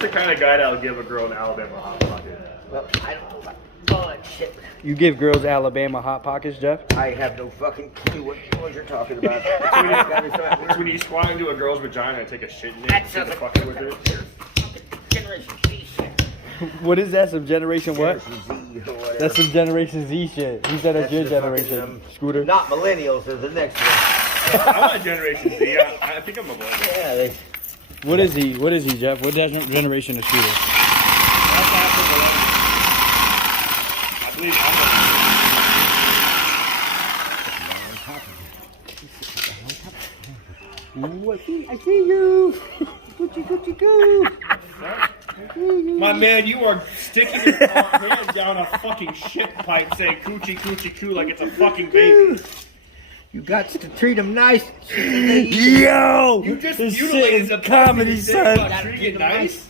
The kind of guy that'll give a girl an Alabama hot pocket. Well, I don't know about all that shit. You give girls Alabama hot pockets, Jeff? I have no fucking clue what you're talking about. It's when you squat into a girl's vagina and take a shit in it and That's sit the fucking with it. fucking Generation Z shit. What is that? Some generation what? Generation Z or whatever. That's some Generation Z shit. He said that's your the fucking, generation, Scooter. Not millennials is the next one. I'm not Generation Z. I think I'm a millennial. Yeah, they. What is he? What is he, Jeff? What generation is Scooter? That's after millennial. I believe I see you. Coochie coo. my man, you are sticking your hand down a fucking shit pipe saying coochie coo like it's a fucking baby. You got to treat them nice. Yo, You just this shit mutilated is the comedy, thing son. about treating it nice.